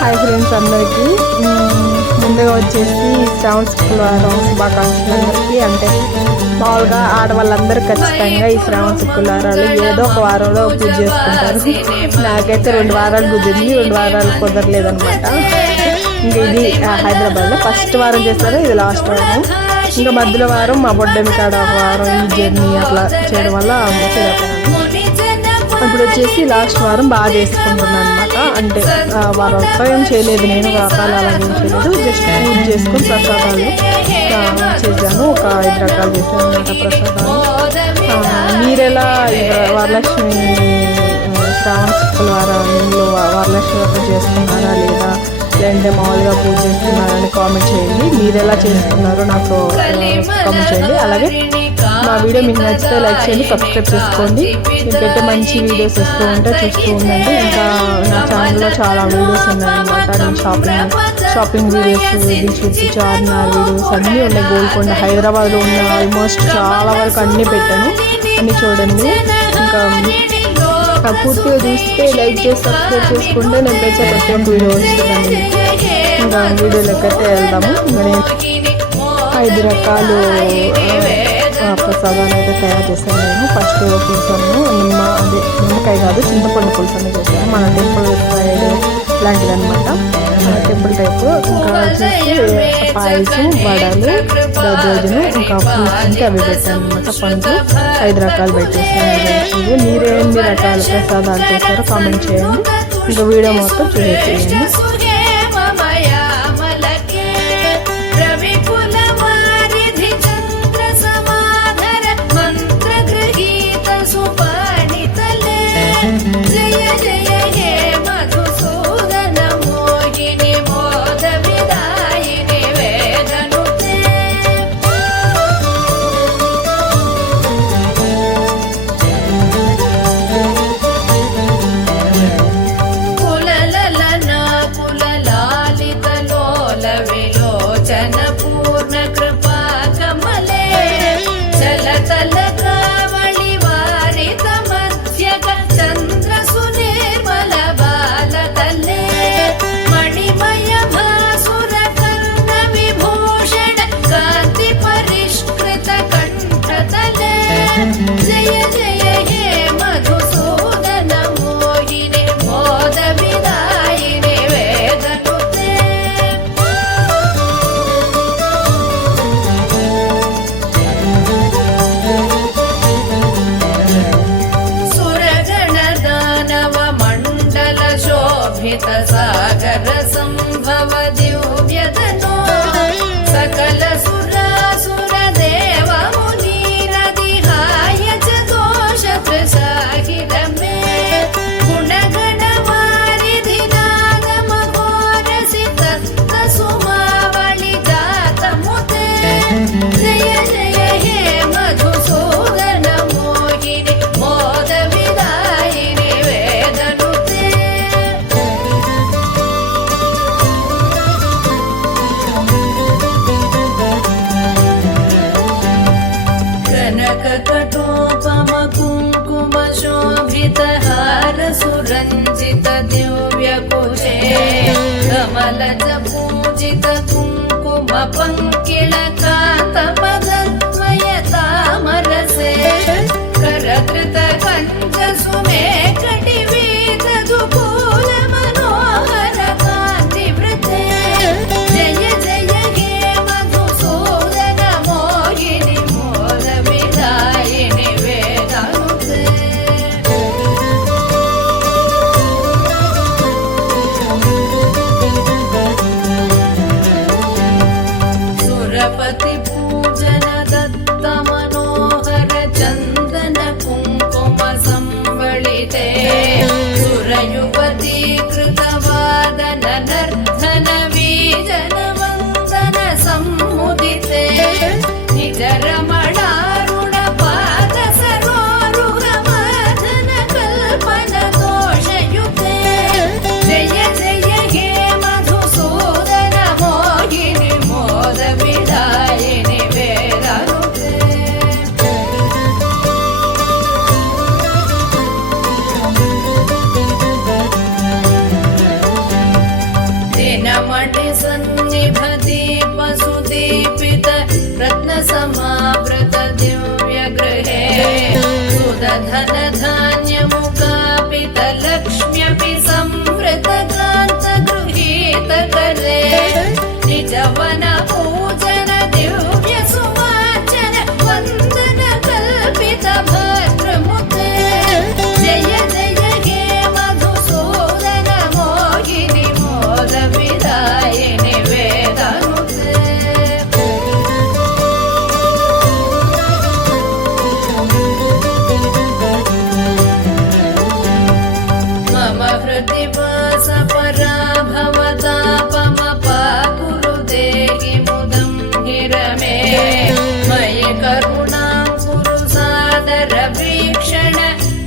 Hi friends అందరికీ ముందుగా వచ్చేసి శ్రావణ శుక్రవారం శుభాకాంక్షలు అందరికీ. అంటే మామూలుగా ఆడవాళ్ళందరూ ఖచ్చితంగా ఈ శ్రావణ శుక్రవారాలు ఏదో ఒక వారంలో పూజ చేసుకుంటారు. నాకైతే 2 వారాలు కుదిరింది, 2 వారాలు కుదరలేదనమాట. ఇంకా ఇది హైదరాబాద్లో ఫస్ట్ వారం చేస్తారు, ఇది లాస్ట్ వారం. ఇంకా మధ్యలో వారం మా బొడ్డెమి కాడ ఒక వారం ఈ జర్నీ అట్లా చేయడం వల్ల ఇప్పుడు వచ్చేసి లాస్ట్ వారం బాగా చేసుకుంటున్నాను అనమాట. అంటే వారం ఏం చేయలేదు, నేను వ్రతాలు అలాగేం చేయలేదు, జస్ట్ పూజ చేసుకుని ప్రసాదాలు చేశాను. ఒక 5 రకాలు చేశాను అనమాట ప్రసాదాలు. మీరెలా వరలక్ష్మి శ్రావణ శుక్రవారంలో వరలక్ష్మి వ్రతం చేసుకున్నారా లేదా, లేదంటే మామూలుగా పూజ చేస్తున్నారని కామెంట్ చేయండి. మీరు ఎలా చేసుకున్నారో నాకు కామెంట్ చేయండి. అలాగే మా వీడియో మీకు నచ్చితే లైక్ చేయండి, సబ్స్క్రైబ్ చేసుకోండి. మీకైతే మంచి వీడియోస్ వస్తూ ఉంటే చూస్తూ ఉండండి. ఇంకా నా ఛానల్లో చాలా వీడియోస్ ఉన్నాయన్నమాట. నేను shopping videos, beach, Charminar videos అన్నీ ఉన్నాయి. గోల్కొండ హైదరాబాద్లో ఉన్న ఆల్మోస్ట్ చాలా వరకు అన్నీ పెట్టాను, అన్నీ చూడండి. ఇంకా పూర్తిగా చూస్తే లైక్ చేసి సబ్స్క్రైబ్ చేసుకుంటే నేను పెట్టే ప్రతి ఒక్క వీడియో వస్తుందండి. ఇంకా వీడియోలోకైతే వెళ్దాము. ఇంకా నేను 5 రకాలు ప్రసాదాన్ని అయితే తయారు చేశాను. నేను ఫస్ట్ పులుసను నిమ్మకాయ కాదు చింతపండు పులుసని చేశాను. మన టెంపుల్ సైడ్ లాంటిది అనమాట, టెంపుల్ టైప్. ఇంకా వచ్చేసి పాయసం, వడలు, దద్దోజనం, ఇంకా పులుసు అవి పెట్టాను అనమాట. పండ్లు 5 రకాలు పెట్టేసాను. మీరు ఎన్ని రకాల ప్రసాదాలు చేశారో కామెంట్ చేయండి. ఇంకా వీడియో మొత్తం చూసేయండి. सागर संभव दिव्यतनो सकल सुरासुर देव मुनीरदिहाय च दोष प्रसाहित मे गुणगण वारिधि नादम घोरसि तत्त सुमावळि जात मुते जय जय हे मधुसूदन मोहिनि मोद विदायिनि वेदनुते कटोपम कुङ्कुम शोभितहार सुरञ्जित दिव्यकुचे कमलज पूजित कुङ्कुम पङ्किल कान्त पदद्वय तामरसे करकृत कञ्ज सुमेकटिवीत दुकूल मनोहर कान्तिवृते जय जय हे मधुसूदन मोहिनि मोद विदायिनि वेदनुते सुदीपित रत्नसमावृत दिव्यगृहे सुदधन धान्यमुकापित लक्ष्म्यपि संवृतकान्त गृहीतकरे निजवन पूजन दिव्य सुवाचन वन्दन कल्पित भद्रमुते जय जय हे मधुसूदन मोहिनि मोद विदायिनि वेदनुते मम हृदि वास परा भवतापमपाकुरु देहि मुदं गिरमे मयि करुणां कुरु सादर वीक्षण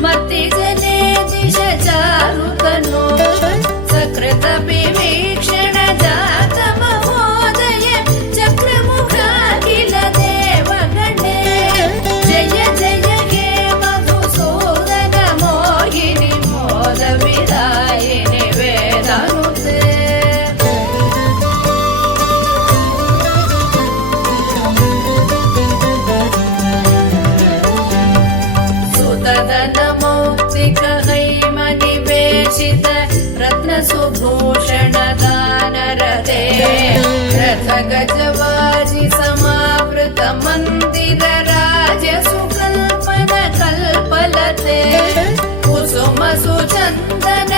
मतिजने दिश चारुतनु सकृत विवीक्षण जात महोदय चक्रमुखाखिल देवगणे जय जय हे मधुसूदन मोहिनि मोद विदायिनि वेदनुते सुतदन मौक्तिक हैमनिवेशित रत्नसुभूषण दानरते रथ गजवाजि समावृत मन्दिर राज सुकल्पन कल्पलते कुसुम सुचन्दन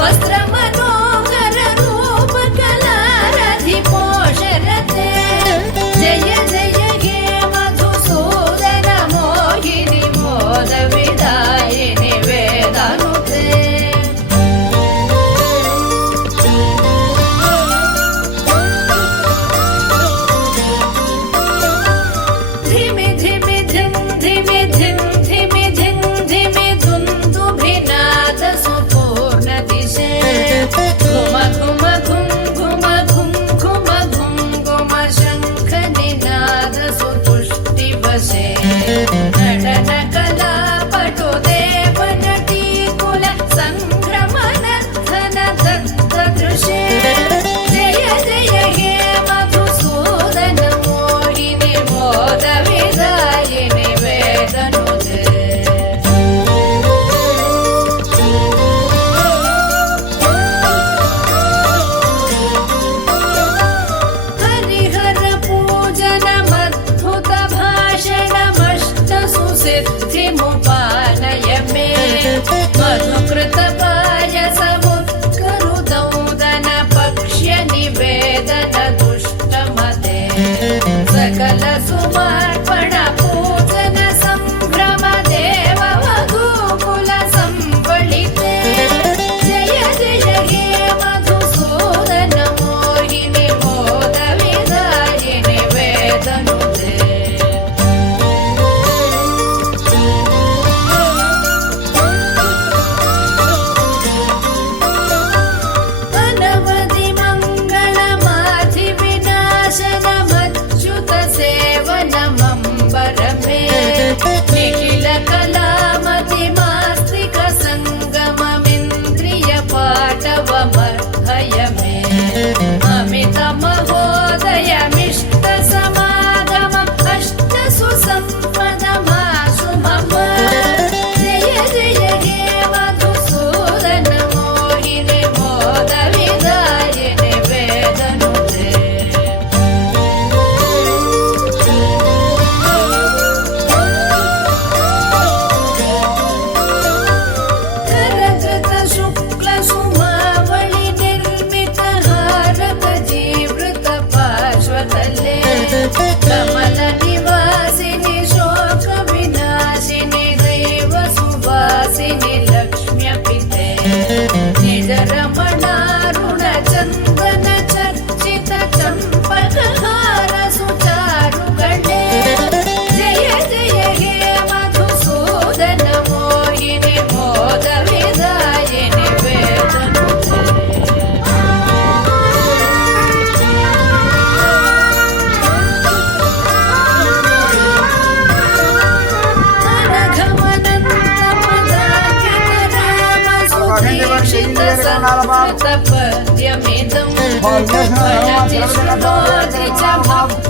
वस्त्र मनोहर रूप कलारधि पोषरते जय जय हे मधुसूदन मोहिनि मोद विदायिनि वेदनुते धिमि धिमि धिं धिमि धिं धिमि धिं धिमि दुन्दुभिनाद सुपूर्ण दिशे घुम घुम घुं घुम घुं घुम घुं घुम शङ्ख निनाद सुपुष्टिवशे नटन कला पटु देव नटी कुल सङ्भ्रम नर्तन दत्त दृशे जय जय हे मधुसूदन मोहिनि मोद विदायिनि वेदनुते हरिहर पूजनमद्भुत भाषणमष्ट सुसिद्धिमुपानय मे मधुकृत पायसमुत्करुदौदन पक्ष्य निवेदन दुष्टमते सकल सुमर्पण पूजन सम्भ्रम देव वधूकुल सम्बलिते जय जय हे मधुसूदन मोहिनि मोद विदायिनि वेदनुते अनवधि मङ्गलमाधि विनाशनमच्युत सेवनमम्बर मे निखिल कलामतिमास्तिक सङ्गममिन्द्रिय पाटवमर्हय मे अमित महोदयमिष्ट समागमम् अष्ट सुसम्पदमासु मम जय जय हे मधुसूदन मोहिनि मोद विदायिनि वेदनुते करकृत शुक्ल सुमावळि निर्मित हारक जीवृत पार्श्वतले कमल निवासिनि शोक विनाशिनि दैव सुवासिनि लक्ष्म्यपिते निज रमणारुण चन्दन चर्चित चम्पकहार सुचारु गणे जय जय हे मधुसूदन मोहिनि मोद विदायिनि वेदनुते संस्कृतपद्यमिदं फलति शृणोति च भक्तिः